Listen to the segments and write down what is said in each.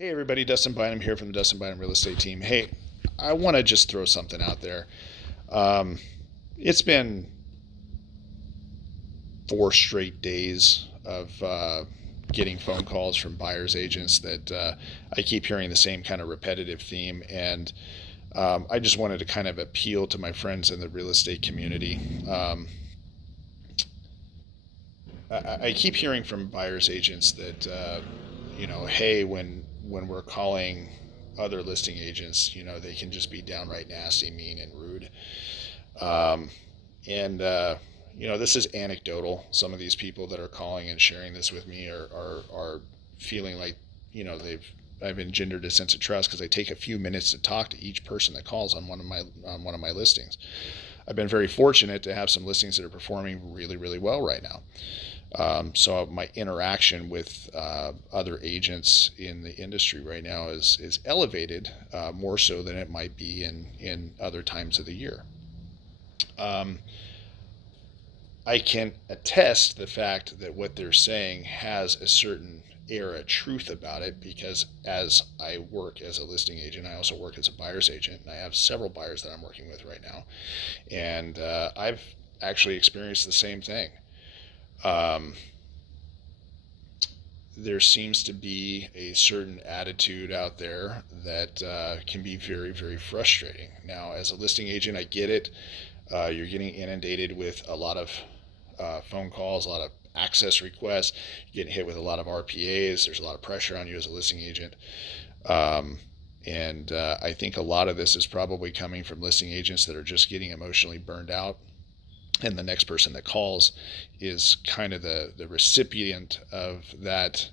Hey everybody, Dustin Bynum here from the Dustin Bynum Real Estate Team. Hey, I want to just throw something out there. Um, it's been 4 straight days of getting phone calls from buyers agents that I keep hearing the same kind of repetitive theme, and I just wanted to kind of appeal to my friends in the real estate community. I keep hearing from buyers agents that hey, when we're calling other listing agents, they can just be downright nasty, mean, and rude. Um, and this is anecdotal. Some of these people that are calling and sharing this with me are feeling like they've I've engendered a sense of trust because I take a few minutes to talk to each person that calls on one of my listings. I've been very fortunate to have some listings that are performing really, really well right now. So my interaction with other agents in the industry right now is elevated, more so than it might be in other times of the year. Um, I can attest the fact that what they're saying has a certain air of truth about it because as I work as a listing agent, I also work as a buyer's agent, and I have several buyers that I'm working with right now, and I've actually experienced the same thing. Um, there seems to be a certain attitude out there that can be very, very frustrating. Now, as a listing agent, I get it. You're getting inundated with a lot of phone calls, a lot of access requests, you're getting hit with a lot of RPAs. There's a lot of pressure on you as a listing agent. Um, and I think a lot of this is probably coming from listing agents that are just getting emotionally burned out, and the next person that calls is kind of the recipient of that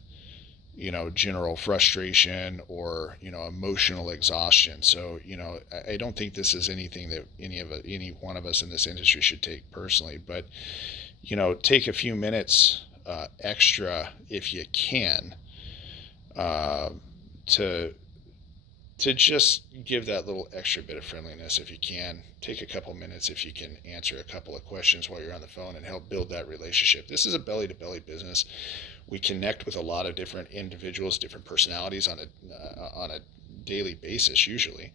general frustration or emotional exhaustion. So I don't think this is anything that any one of us in this industry should take personally, but take a few minutes extra if you can, uh, to just give that little extra bit of friendliness. If you can take a couple minutes, if you can answer a couple of questions while you're on the phone and help build that relationship. This is a belly to belly business. We connect with a lot of different individuals, different personalities on a daily basis usually,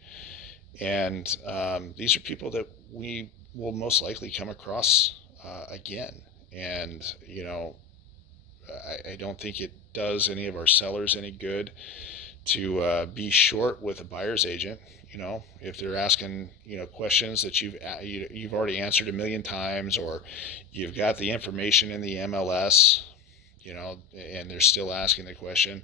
and these are people that we will most likely come across again. And I don't think it does any of our sellers any good to be short with a buyer's agent. If they're asking questions that you've already answered a million times, or you've got the information in the MLS, and they're still asking the question,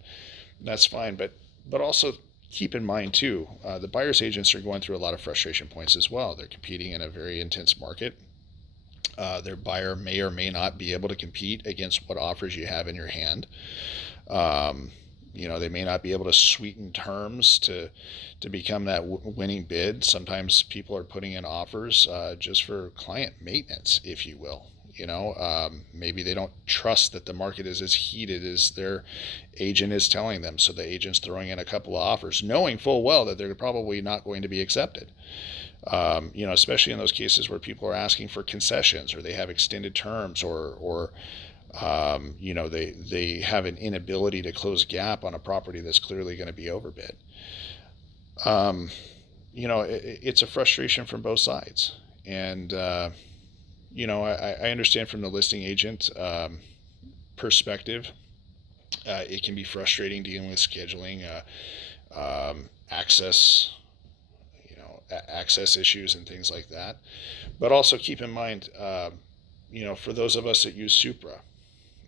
that's fine. But also keep in mind too, the buyer's agents are going through a lot of frustration points as well. They're competing in a very intense market. Their buyer may or may not be able to compete against what offers you have in your hand. Um, they may not be able to sweeten terms to become that winning bid. Sometimes people are putting in offers just for client maintenance, if you will. Maybe they don't trust that the market is as heated as their agent is telling them, so the agent's throwing in a couple of offers, knowing full well that they're probably not going to be accepted. Especially in those cases where people are asking for concessions, or they have extended terms, or they have an inability to close gap on a property that's clearly going to be overbid. Um, it's a frustration from both sides, and I understand from the listing agent perspective. It can be frustrating dealing with scheduling, access, access issues and things like that. But also keep in mind, for those of us that use Supra,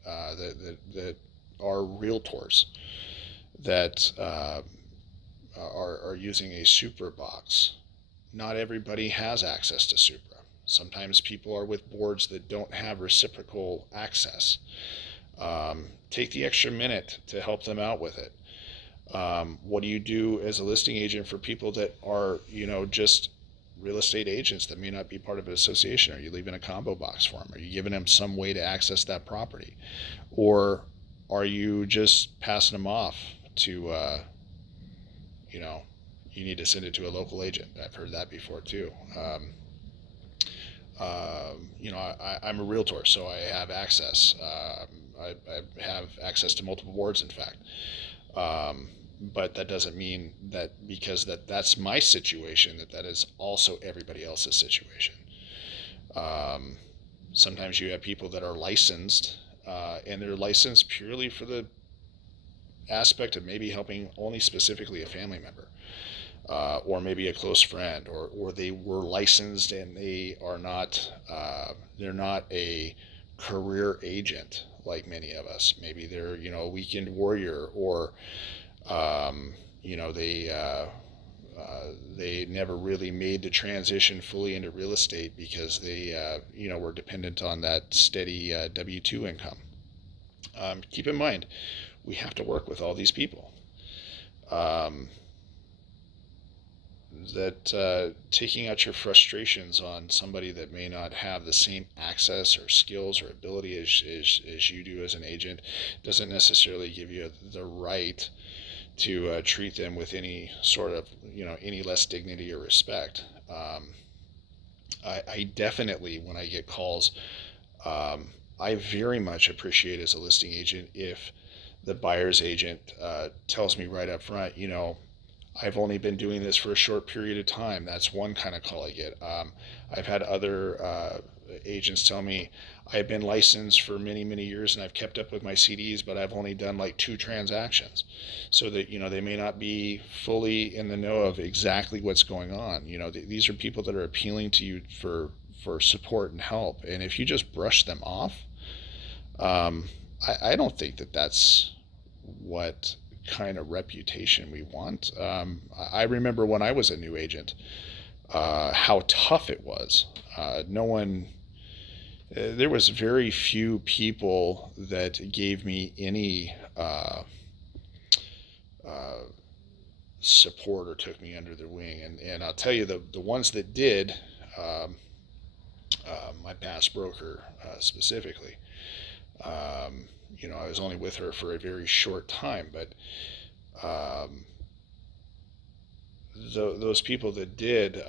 that are realtors that are using a Supra box, not everybody has access to Supra. Sometimes people are with boards that don't have reciprocal access. Take the extra minute to help them out with it. What do you do as a listing agent for people that are, just real estate agents that may not be part of an association? Are you leaving a combo box for them? Are you giving them some way to access that property? Or are you just passing them off to, you know, you need to send it to a local agent? I've heard that before too. I'm a realtor, so I have access. I have access to multiple boards, in fact. but that doesn't mean that because that's my situation, that is also everybody else's situation. Um, Sometimes you have people that are licensed, and they're licensed purely for the aspect of maybe helping only specifically a family member, or maybe a close friend, or they were licensed and they are not, they're not a career agent like many of us. Maybe they're, a weekend warrior, or um, you know they never really made the transition fully into real estate because they were dependent on that steady W-2 income. Keep in mind, we have to work with all these people. Um, that taking out your frustrations on somebody that may not have the same access or skills or ability as you do as an agent doesn't necessarily give you the right to treat them with any sort of, any less dignity or respect. I definitely, when I get calls, I very much appreciate as a listing agent if the buyer's agent tells me right up front, I've only been doing this for a short period of time. That's one kind of call I get. I've had other agents tell me I've been licensed for many, many years and I've kept up with my CDs, but I've only done like 2 transactions. So that, they may not be fully in the know of exactly what's going on. These are people that are appealing to you for support and help. And if you just brush them off, I don't think that that's what kind of reputation we want. I remember when I was a new agent, how tough it was. No one, there was very few people that gave me any uh, support or took me under their wing. And I'll tell you, the ones that did, um, my past broker specifically, um, I was only with her for a very short time, but um, those people that did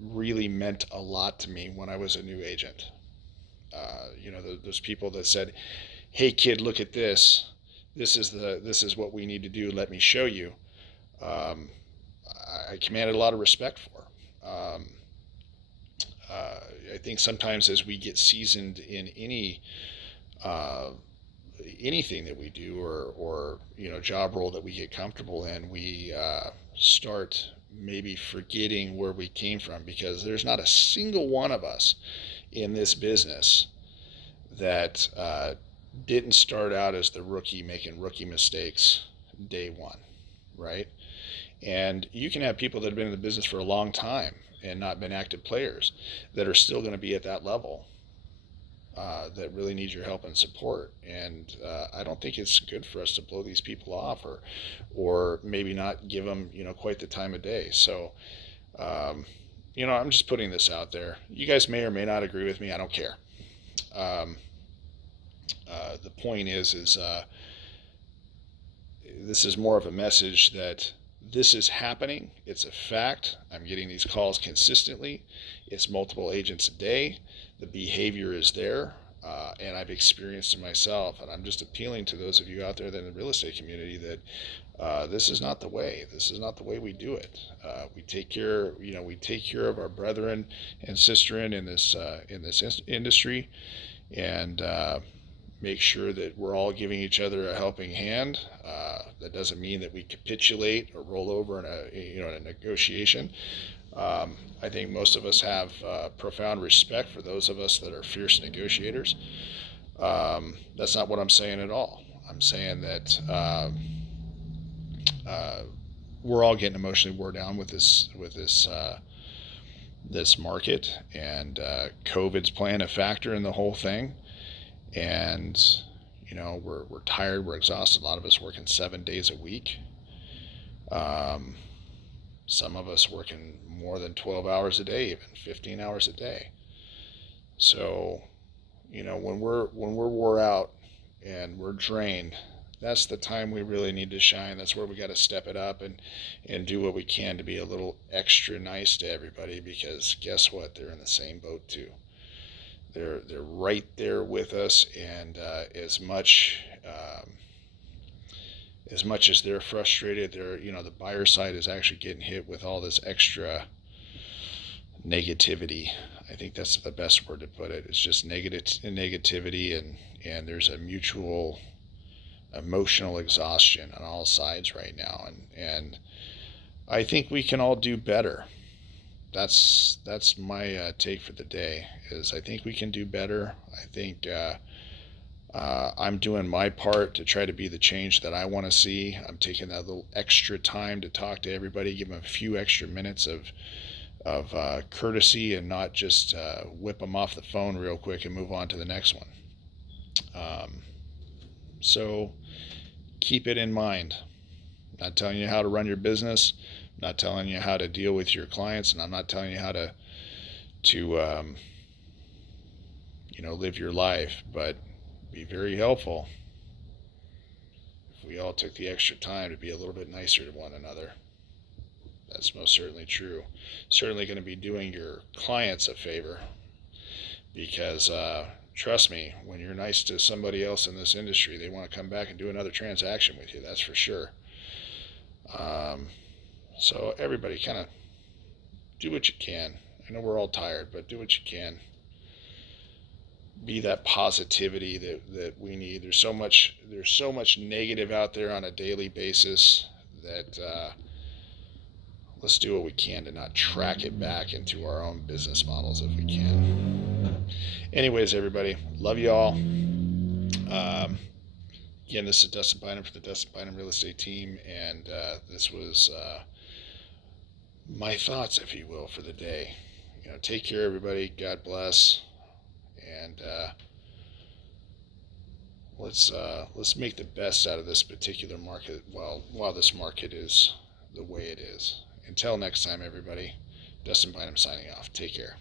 really meant a lot to me when I was a new agent. Those people that said, "Hey, kid, look at this. This is what we need to do. Let me show you." Um, I commanded a lot of respect for. Um, I think sometimes as we get seasoned in uh, anything that we do, or job role that we get comfortable in, we start maybe forgetting where we came from, because there's not a single one of us in this business that didn't start out as the rookie making rookie mistakes day one, right? And you can have people that have been in the business for a long time and not been active players that are still going to be at that level, that really need your help and support. And I don't think it's good for us to blow these people off, or maybe not give them, quite the time of day. So, um, I'm just putting this out there. You guys may or may not agree with me. I don't care. Um, the point is this is more of a message that this is happening. It's a fact. I'm getting these calls consistently. It's multiple agents a day. The behavior is there, and I've experienced it myself. And I'm just appealing to those of you out there that in the real estate community that this is not the way. This is not the way we do it. We take care, we take care of our brethren and sisterin in this industry, and make sure that we're all giving each other a helping hand. That doesn't mean that we capitulate or roll over in a negotiation. I think most of us have profound respect for those of us that are fierce negotiators. That's not what I'm saying at all. I'm saying that we're all getting emotionally wore down with this market, and COVID's playing a factor in the whole thing. And we're tired, we're exhausted. A lot of us working 7 days a week. Some of us working more than 12 hours a day, even 15 hours a day. So, when we're wore out and we're drained, that's the time we really need to shine. That's where we got to step it up and do what we can to be a little extra nice to everybody, because guess what? They're in the same boat too. They're right there with us, and as much as much as they're frustrated, the buyer side is actually getting hit with all this extra negativity. I think that's the best word to put it. It's just negativity, and there's a mutual emotional exhaustion on all sides right now, and I think we can all do better. That's my take for the day. Is I think we can do better. I think I'm doing my part to try to be the change that I want to see. I'm taking that little extra time to talk to everybody, give them a few extra minutes of courtesy, and not just whip them off the phone real quick and move on to the next one. So keep it in mind. I'm not telling you how to run your business. I'm not telling you how to deal with your clients, and I'm not telling you how to live your life. But be very helpful if we all took the extra time to be a little bit nicer to one another. That's most certainly true. Certainly going to be doing your clients a favor, because trust me, when you're nice to somebody else in this industry, they want to come back and do another transaction with you. That's for sure. So everybody kind of do what you can. I know we're all tired, but do what you can. Be that positivity that we need. There's so much negative out there on a daily basis that let's do what we can to not track it back into our own business models if we can. Anyways, everybody, love you all. Again, this is Dustin Bynum for the Dustin Bynum Real Estate Team, and this was my thoughts, if you will, for the day. Take care, everybody. God bless, and let's make the best out of this particular market while this market is the way it is. Until next time, everybody. Dustin Bynum signing off. Take care.